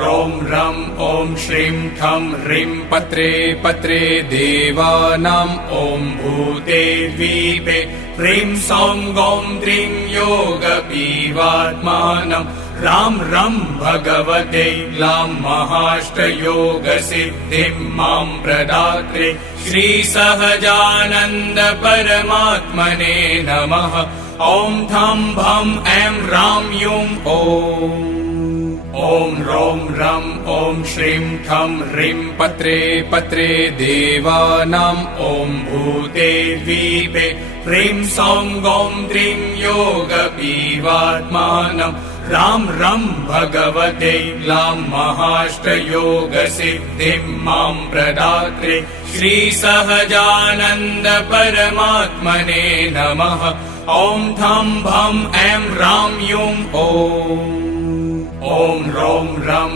रों रं ॐ श्रीं ठं ह्रीं पत्रे पत्रे देवानाम् ॐ भूते द्वीपे ह्रीं सौं गौं द्रीं योगपीवात्मानं रां रं भगवते ग्लां महाष्टयोगसिद्धिं मां प्रदात्रे श्रीसहजानन्द परमात्मने नमः। ॐ ठं भं ऐं रां यूं ॐ रों रं ॐ श्रीं ठं ह्रीं पत्रे पत्रे देवानाम् ॐ भूते द्वीपे ह्रीं सौं गौं द्रीं योगपीवात्मानं रां रं भगवते ग्लां महाष्टयोगसिद्धिं मां प्रदात्रे श्रीसहजानन्द परमात्मने नमः। ॐ ठं भं ऐं रां यूं ॐ रों रं